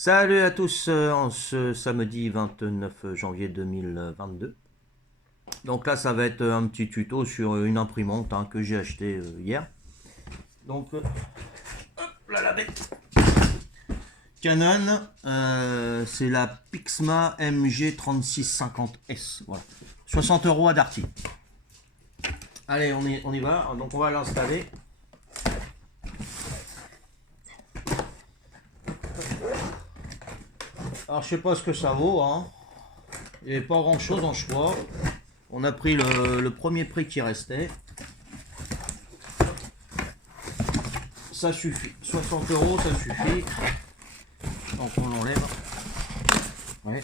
Salut à tous en ce samedi 29 janvier 2022. Donc là ça va être un petit tuto sur une imprimante que j'ai acheté hier. Donc hop là la bête Canon, c'est la Pixma MG3650S. Voilà. 60 € à Darty. Allez on y va, donc on va l'installer. Alors je sais pas ce que ça vaut, hein. Il n'y avait pas grand chose en choix. On a pris le premier prix qui restait. Ça suffit. 60 € ça suffit. Donc on l'enlève. Ouais.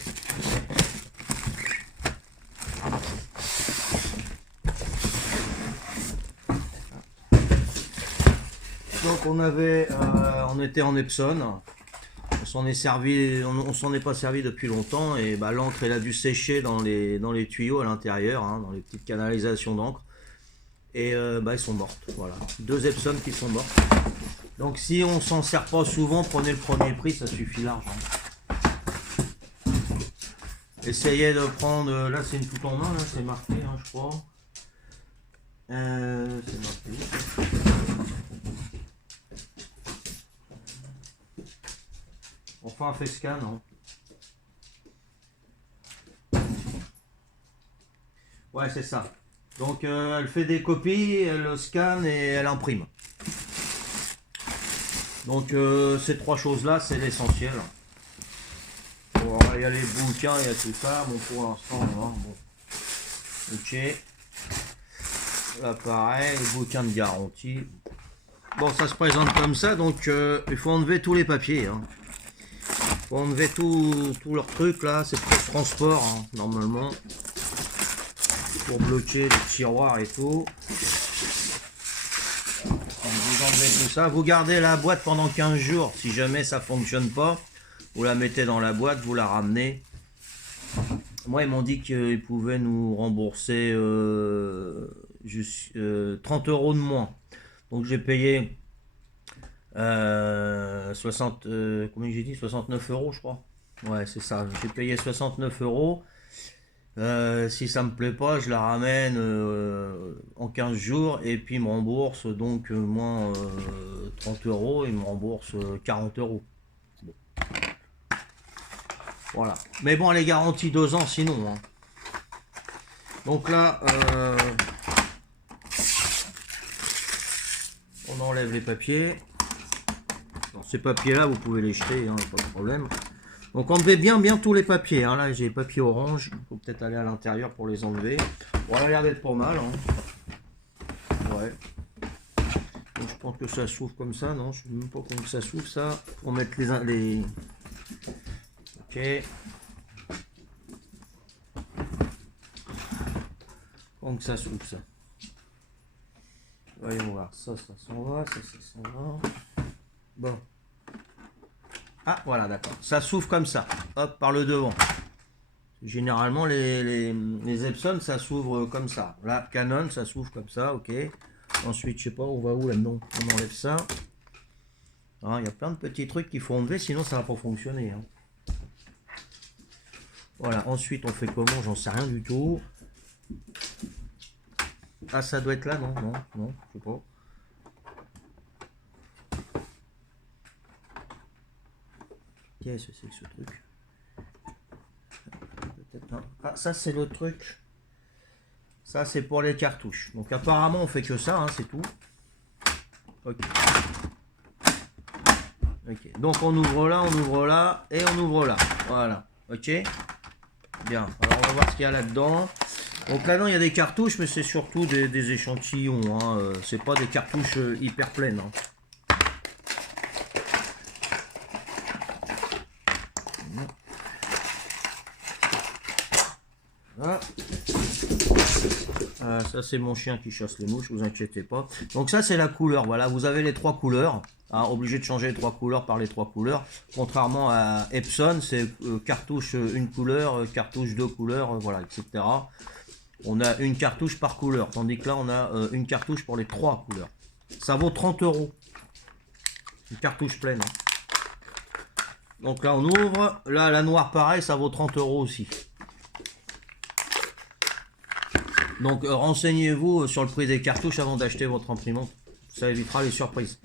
Donc on était en Epson. On s'en est pas servi depuis longtemps et bah, l'encre elle a dû sécher dans les tuyaux à l'intérieur, hein, dans les petites canalisations d'encre. Et bah, ils sont mortes. Voilà. 2 Epson qui sont mortes. Donc si on s'en sert pas souvent, prenez le premier prix, ça suffit large. Essayez de prendre. Là c'est une toute en main, là c'est marqué, hein, je crois. C'est marqué. Enfin, un fait scan, hein. Ouais, c'est ça. Donc, elle fait des copies, elle scanne et elle imprime. Donc, ces 3 choses-là, c'est l'essentiel. Bon, il y a les bouquins, il y a tout ça. Bon, pour l'instant, hein, bon. Ok. Là, pareil, les bouquins de garantie. Bon, ça se présente comme ça, donc il faut enlever tous les papiers, hein. Faut enlever tout leur truc là, c'est pour le transport, hein, normalement. Pour bloquer les tiroirs et tout. Donc, vous enlevez tout ça. Vous gardez la boîte pendant 15 jours. Si jamais ça fonctionne pas, vous la mettez dans la boîte, vous la ramenez. Moi, ils m'ont dit qu'ils pouvaient nous rembourser 30 € de moins. Donc j'ai payé 60, combien j'ai dit 69 € je crois. Ouais, c'est ça. J'ai payé 69 €. Si ça me plaît pas, je la ramène en 15 jours et puis ils me rembourse donc moins 30 €, ils me rembourse 40 €. Bon. Voilà. Mais bon, elle est garantie 2 ans sinon, hein. Donc là, on enlève les papiers. Alors, ces papiers-là, vous pouvez les jeter, hein, pas de problème. Donc enlevez bien tous les papiers, hein. Là j'ai les papiers orange, il faut peut-être aller à l'intérieur pour les enlever. Bon, ça a l'air d'être pas mal, hein. Ouais. Donc, je pense que ça s'ouvre comme ça, non, je sais même pas comment ça s'ouvre ça. Pour mettre les... Ok. Comment ça s'ouvre ça. Voyons voir, ça s'en va, ça s'en va. Bon. Ah voilà, d'accord. Ça s'ouvre comme ça, hop, par le devant. Généralement les Epson ça s'ouvre comme ça. Là, Canon ça s'ouvre comme ça, ok. Ensuite, je sais pas, on va où là-dedans. On enlève ça. Il y a plein de petits trucs qu'il faut enlever, sinon ça va pas fonctionner, hein. Voilà, ensuite on fait comment, j'en sais rien du tout. Ah, ça doit être là, non, je sais pas. Qu'est-ce que c'est que ce truc? Ah, ça c'est le truc. Ça c'est pour les cartouches. Donc apparemment on fait que ça, hein, c'est tout. Ok. Ok. Donc on ouvre là et on ouvre là. Voilà. Ok. Bien. Alors on va voir ce qu'il y a là-dedans. Donc là-dedans il y a des cartouches, mais c'est surtout des échantillons, hein. C'est pas des cartouches hyper pleines, hein. Voilà. Ça c'est mon chien qui chasse les mouches, vous inquiétez pas. Donc ça c'est la couleur, voilà, vous avez les 3 couleurs, hein, obligé de changer les 3 couleurs par les 3 couleurs. Contrairement à Epson, c'est cartouche une couleur, cartouche 2 couleurs, voilà, etc. On a une cartouche par couleur, tandis que là on a une cartouche pour les 3 couleurs. Ça vaut 30 €. Une cartouche pleine, hein. Donc là on ouvre. Là la noire pareil, ça vaut 30 € aussi. Donc renseignez-vous sur le prix des cartouches avant d'acheter votre imprimante. Ça évitera les surprises.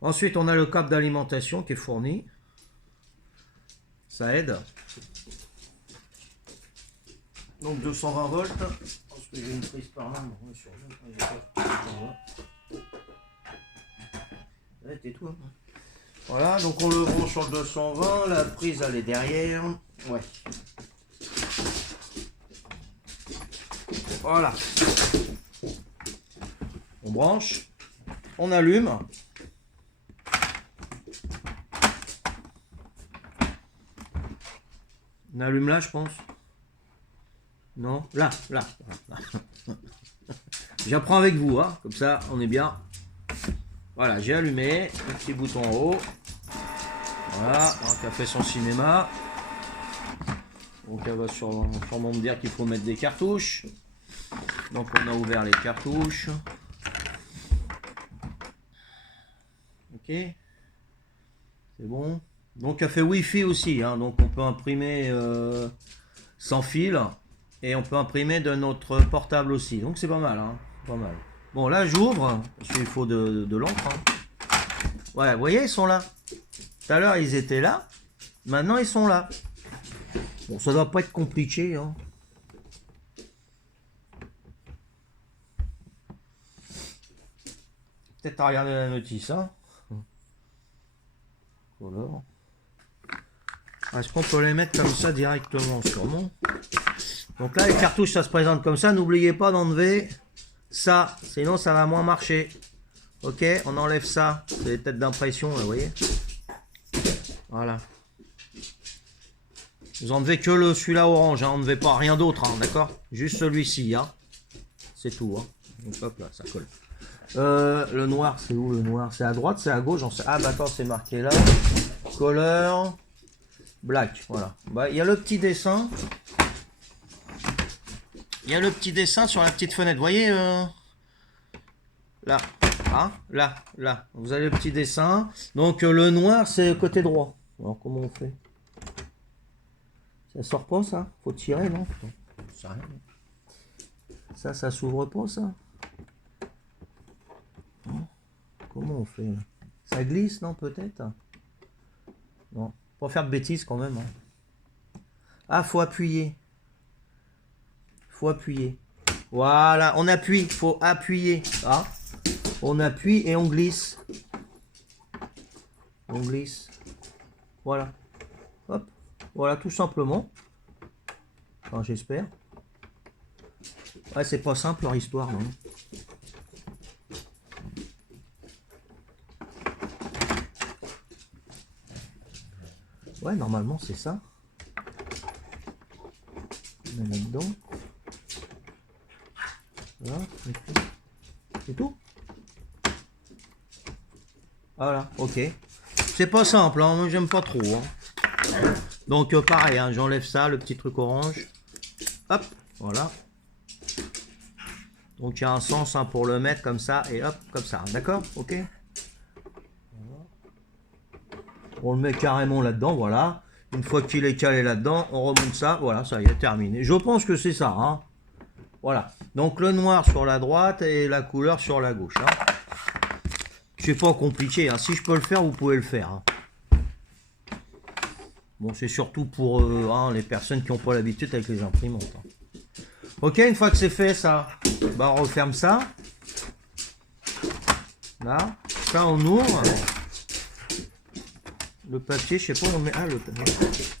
Ensuite on a le câble d'alimentation qui est fourni. Ça aide. Donc 220 volts. Parce que j'ai une prise par là. Ouais, tais-toi. Voilà, donc on le branche sur le 220. La prise elle est derrière. Ouais. Voilà. On branche. On allume. On allume là, je pense. Non, là. J'apprends avec vous, hein. Comme ça, on est bien. Voilà, j'ai allumé. Un petit bouton en haut. Voilà, donc elle fait son cinéma. Donc elle va sûrement me dire qu'il faut mettre des cartouches. Donc on a ouvert les cartouches. Ok. C'est bon. Donc elle fait Wi-Fi aussi, hein. Donc on peut imprimer sans fil. Et on peut imprimer de notre portable aussi. Donc c'est pas mal, hein. Pas mal. Bon là j'ouvre, parce qu'il faut de l'encre. Hein. Ouais, vous voyez, ils sont là. Tout à l'heure ils étaient là. Maintenant ils sont là. Bon, ça doit pas être compliqué, hein. Peut-être à regarder la notice, hein. Voilà. Est-ce qu'on peut les mettre comme ça directement? Sûrement. Donc là les cartouches ça se présente comme ça. N'oubliez pas d'enlever ça, sinon ça va moins marcher. Ok, on enlève ça. C'est les têtes d'impression, vous voyez. Voilà. Vous enlevez que celui-là orange, hein. Enlevez pas rien d'autre, hein, d'accord? Juste celui-ci, hein. C'est tout, hein. Donc hop là, ça colle. Le noir, c'est où le noir? C'est à droite, c'est à gauche, j'en sais. Ah bah attends, c'est marqué là. Color black, voilà. Bah il y a le petit dessin. Il y a le petit dessin sur la petite fenêtre, vous voyez là, hein, là. Vous avez le petit dessin. Donc le noir, c'est côté droit. Alors comment on fait? Ça sort pas ça? Faut tirer, non? Ça rien. Ça s'ouvre pas ça? Non. Comment on fait là? Ça glisse, non, peut-être? Non. Pas faire de bêtises quand même. Hein. Ah, faut appuyer. Faut appuyer. Voilà, on appuie. Faut appuyer. Ah. On appuie et on glisse. On glisse. Voilà. Hop. Voilà, tout simplement. Enfin, j'espère. Ouais, c'est pas simple leur histoire, non? Ouais, normalement, c'est ça. On met là-dedans. Voilà. C'est tout. Voilà, ok. C'est pas simple, hein, moi j'aime pas trop. Hein. Donc pareil, hein, j'enlève ça, le petit truc orange. Hop, voilà. Donc il y a un sens hein, pour le mettre comme ça et hop, comme ça. D'accord? Ok. Voilà. On le met carrément là-dedans, voilà. Une fois qu'il est calé là-dedans, on remonte ça. Voilà, ça y est, terminé. Je pense que c'est ça. Hein. Voilà. Donc le noir sur la droite et la couleur sur la gauche. Hein. C'est pas compliqué. Hein. Si je peux le faire, vous pouvez le faire. Hein. Bon, c'est surtout pour hein, les personnes qui n'ont pas l'habitude avec les imprimantes. Hein. Ok, une fois que c'est fait, ça, bah, on referme ça. Là, ça on ouvre. Le papier, je sais pas où on met. Ah, le papier.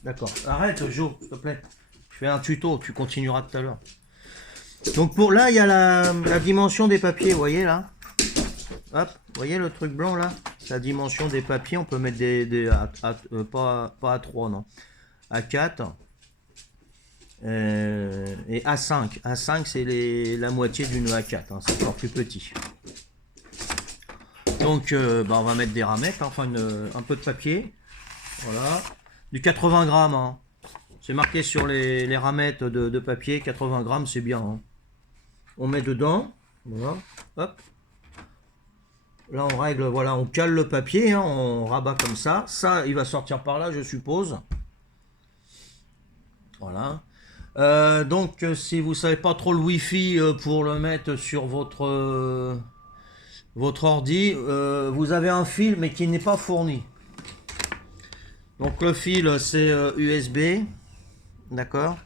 D'accord. Arrête, Jo, s'il te plaît. Je fais un tuto, tu continueras tout à l'heure. Donc pour là, il y a la dimension des papiers, vous voyez là. Hop, vous voyez le truc blanc là? La dimension des papiers, on peut mettre pas A3, non. A4 et A5. A5, c'est la moitié d'une A4, hein, c'est encore plus petit. Donc, bah, on va mettre des ramettes, hein, enfin un peu de papier. Voilà. Du 80 grammes. Hein. C'est marqué sur les ramettes de papier, 80 grammes, c'est bien. Hein. On met dedans. Voilà. Hop. Là, on règle, voilà, on cale le papier, hein, on rabat comme ça. Ça, il va sortir par là, je suppose. Voilà. Donc, si vous savez pas trop le Wi-Fi pour le mettre sur votre ordi, vous avez un fil, mais qui n'est pas fourni. Donc, le fil, c'est USB, d'accord.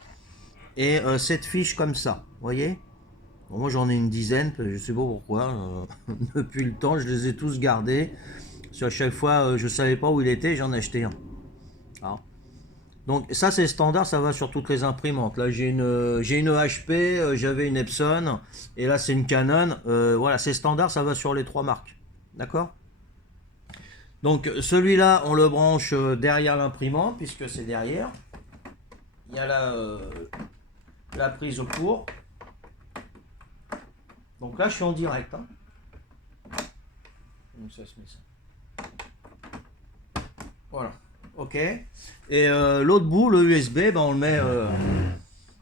Et cette fiche comme ça, vous voyez. Bon, moi, j'en ai une dizaine, je sais pas pourquoi. Depuis le temps, je les ai tous gardés. Parce qu'à chaque fois, je savais pas où il était, j'en ai acheté un. Alors, donc ça c'est standard, ça va sur toutes les imprimantes. Là j'ai une HP, j'avais une Epson, et là c'est une Canon. Voilà, c'est standard, ça va sur les trois marques. D'accord. Donc celui-là, on le branche derrière l'imprimante, puisque c'est derrière. Il y a la prise pour. Donc là je suis en direct. Hein. Donc ça se met ça. Voilà. Ok. Et l'autre bout, le USB, ben on le met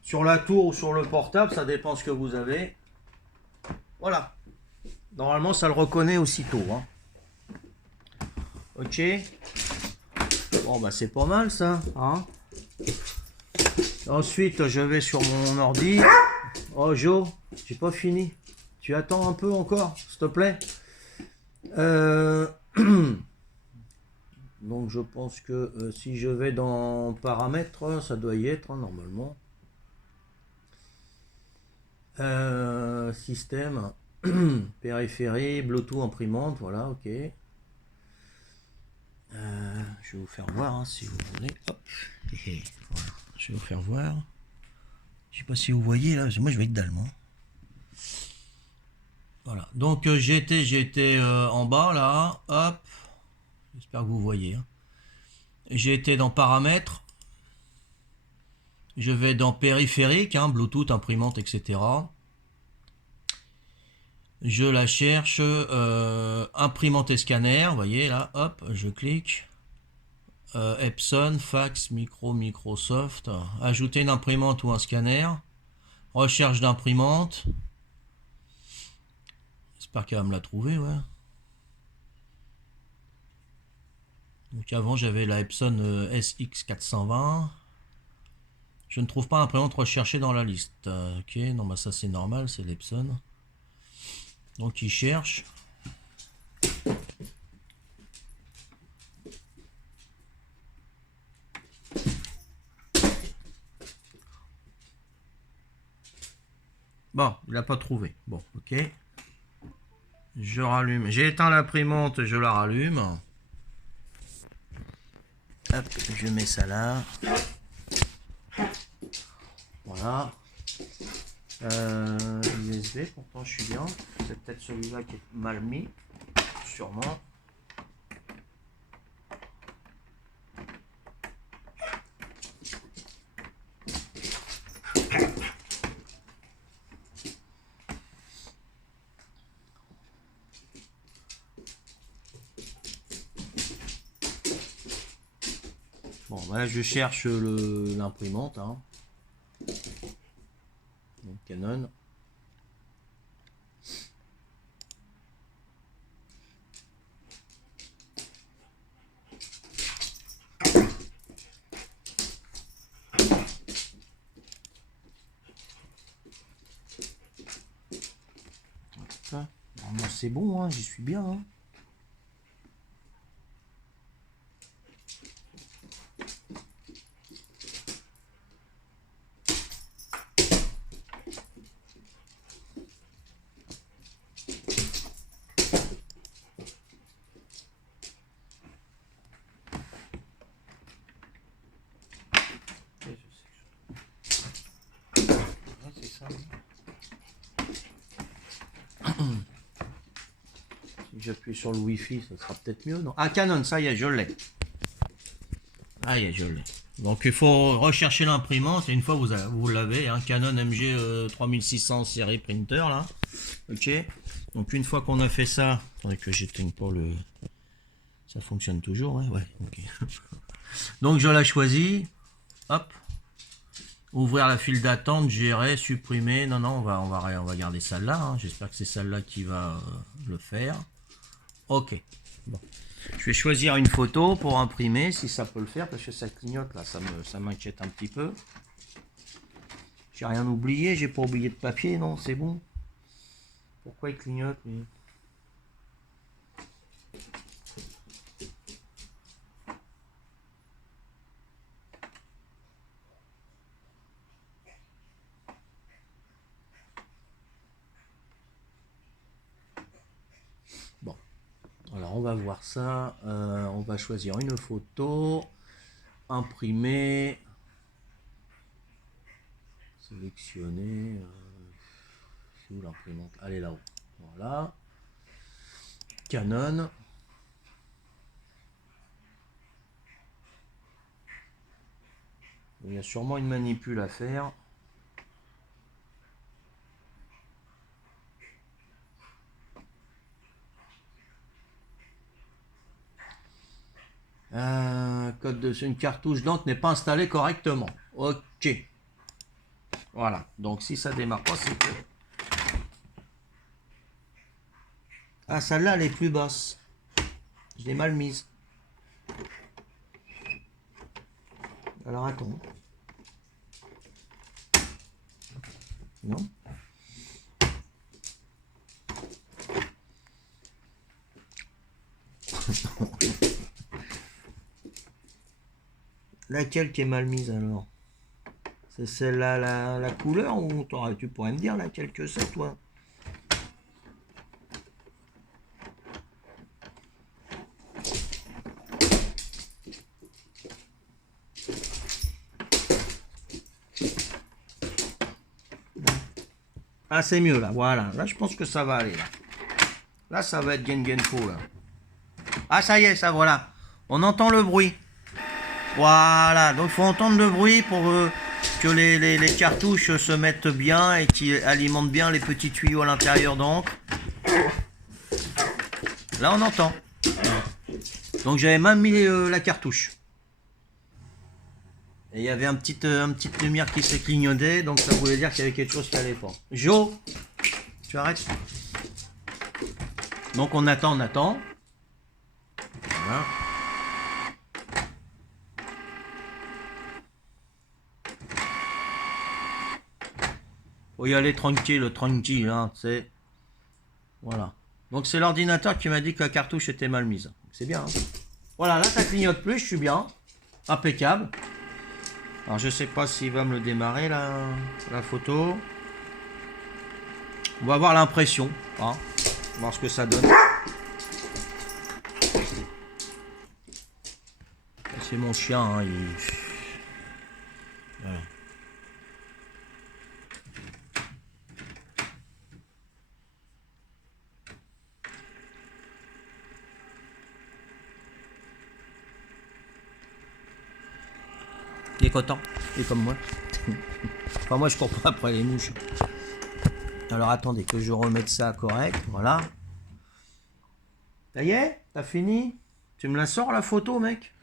sur la tour ou sur le portable, ça dépend ce que vous avez. Voilà. Normalement, ça le reconnaît aussitôt. Hein. Ok. Bon, bah c'est pas mal ça. Hein. Ensuite, je vais sur mon ordi. Oh, Joe, j'ai pas fini. Tu attends un peu encore, s'il te plaît. Donc, je pense que si je vais dans paramètres, ça doit y être hein, normalement. Système, périphérie, Bluetooth, imprimante, voilà, ok. Je vais vous faire voir hein, si vous voulez. Hop. Voilà. Je vais vous faire voir. Je sais pas si vous voyez là, moi je vais être d'allemand. Voilà. Donc j'étais en bas là, hop. J'espère que vous voyez. Hein. J'ai été dans paramètres. Je vais dans périphérique, hein, Bluetooth, imprimante, etc. Je la cherche, imprimante et scanner, vous voyez là, hop, je clique. Epson, fax, micro, Microsoft. Ajouter une imprimante ou un scanner. Recherche d'imprimante. J'espère qu'elle va me la trouver, ouais. Donc avant j'avais la Epson SX420. Je ne trouve pas imprimante recherchée dans la liste. Ok, non bah ça c'est normal, c'est l'Epson. Donc il cherche. Bon, il n'a pas trouvé. Bon, ok. Je rallume. J'ai éteint l'imprimante, je la rallume. Hop, je mets ça là. Voilà. USB, pourtant je suis bien. C'est peut-être celui-là qui est mal mis. Sûrement. Bon, voilà, je cherche l'imprimante. Hein. Donc Canon. Normalement c'est bon, hein, j'y suis bien. Hein. Si j'appuie sur le Wi-Fi, ça sera peut-être mieux, non? Ah, Canon, ça y est, je l'ai. Ah, y est, je l'ai. Donc il faut rechercher l'imprimante et une fois vous l'avez, hein, Canon MG 3600 série printer là. Ok. Donc une fois qu'on a fait ça, attendez que j'éteigne pas le. Ça fonctionne toujours, ouais, ouais. Ok. Donc je la choisis. Hop. Ouvrir la file d'attente, gérer, supprimer. Non, non, on va garder celle-là. Hein. J'espère que c'est celle-là qui va le faire. Ok. Bon. Je vais choisir une photo pour imprimer, si ça peut le faire, parce que ça clignote là, ça m'inquiète un petit peu. J'ai rien oublié, j'ai pas oublié de papier, non, c'est bon. Pourquoi il clignote lui? Bon, alors on va voir ça. On va choisir une photo, imprimer, sélectionner. C'est où l'imprimante? Allez là-haut. Voilà. Canon. Il y a sûrement une manipule à faire. Code de une cartouche d'encre n'est pas installée correctement. Ok. Voilà. Donc si ça démarre pas, c'est que... Ah, celle-là, elle est plus basse. Je l'ai mal mise. Alors attends. Non. Laquelle qui est mal mise alors? C'est celle-là, la couleur, ou tu pourrais me dire laquelle que c'est, toi? Ah, c'est mieux là, voilà. Là, je pense que ça va aller là. Là, ça va être Gengenpo là. Ah, ça y est, ça voilà. On entend le bruit. Voilà, donc il faut entendre le bruit pour que les cartouches se mettent bien et qui alimentent bien les petits tuyaux à l'intérieur d'encre. Là, on entend. Donc j'avais même mis la cartouche. Et il y avait une petite lumière qui s'est clignotée, donc ça voulait dire qu'il y avait quelque chose qui allait pas. Jo, tu arrêtes. Donc on attend, on attend. Voilà. Faut y aller tranquille, tranquille, hein, c'est... Voilà. Donc c'est l'ordinateur qui m'a dit que la cartouche était mal mise. C'est bien, hein. Voilà, là ça clignote plus, je suis bien. Impeccable. Alors je sais pas s'il va me le démarrer la photo. On va voir l'impression, hein. On va voir ce que ça donne. C'est mon chien, hein, voilà. Il est content, il est comme moi. Enfin moi je cours pas après les mouches. Alors attendez que je remette ça correct, voilà. Ça y est, t'as fini? Tu me la sors la photo, mec?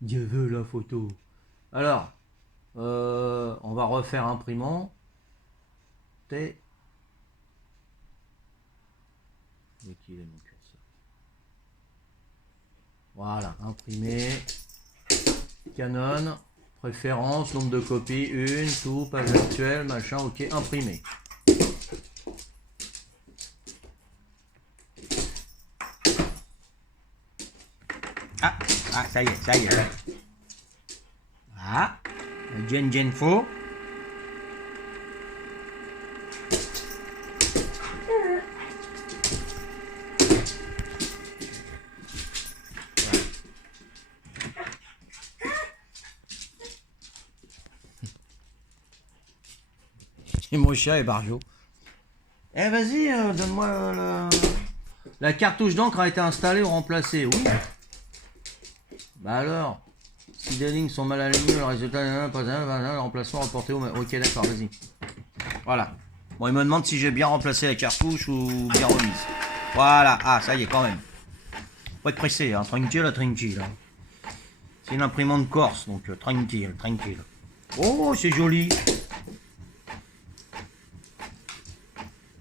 Dieu veut la photo. Alors, on va refaire imprimant. T. Où est-il est mon curseur? Voilà, imprimer. Canon. Préférence, nombre de copies, une, tout, page actuelle, machin, ok, imprimé. Ah, ça y est, ça y est. Ah, Gengenpo. Et mon chien est barjot. Eh vas-y, donne-moi la cartouche d'encre a été installée ou remplacée, oui. Bah alors, si des lignes sont mal alignées, le résultat le remplacement reporté au... Ok, d'accord, vas-y. Voilà. Bon, il me demande si j'ai bien remplacé la cartouche ou bien remise. Voilà, ah, ça y est, quand même. Faut être pressé, hein, tranquille, tranquille. C'est une imprimante corse, donc tranquille, tranquille. Oh, c'est joli.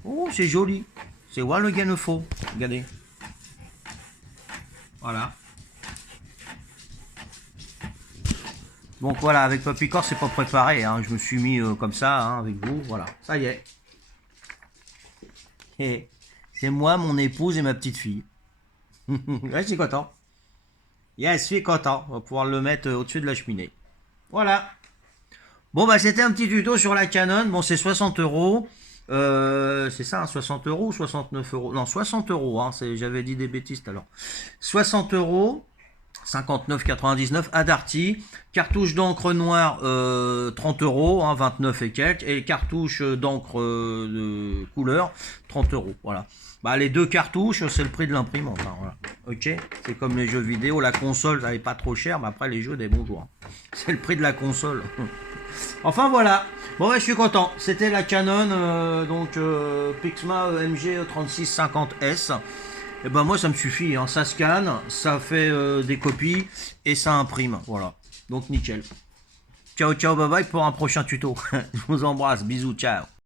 Oh, c'est joli. C'est voir le gain faux. Regardez. Voilà. Donc voilà, avec Papy Corse, c'est pas préparé. Hein. Je me suis mis comme ça, hein, avec vous. Voilà, ça y est. Et c'est moi, mon épouse et ma petite fille. Ouais, je suis content. Yes, je suis content. On va pouvoir le mettre au-dessus de la cheminée. Voilà. Bon, bah, c'était un petit tuto sur la Canon. Bon, c'est 60 euros. C'est ça, hein, 60 euros ou 69 euros? Non, 60 euros. Hein, j'avais dit des bêtises tout à l'heure. 60 euros. 59,99 à Darty. Cartouche d'encre noire 30 euros, hein, 29 et quelques. Et cartouche d'encre de couleur 30 euros. Voilà. Bah, les deux cartouches, c'est le prix de l'imprimante. Hein, voilà. Ok. C'est comme les jeux vidéo. La console, ça n'est pas trop cher. Mais après, les jeux, des bons jours. C'est le prix de la console. Enfin, voilà. Bon, ouais, je suis content. C'était la Canon Pixma MG 3650S. Et ben moi ça me suffit, hein. Ça scanne, ça fait des copies et ça imprime, voilà. Donc nickel. Ciao ciao bye bye pour un prochain tuto. Je vous embrasse, bisous, ciao.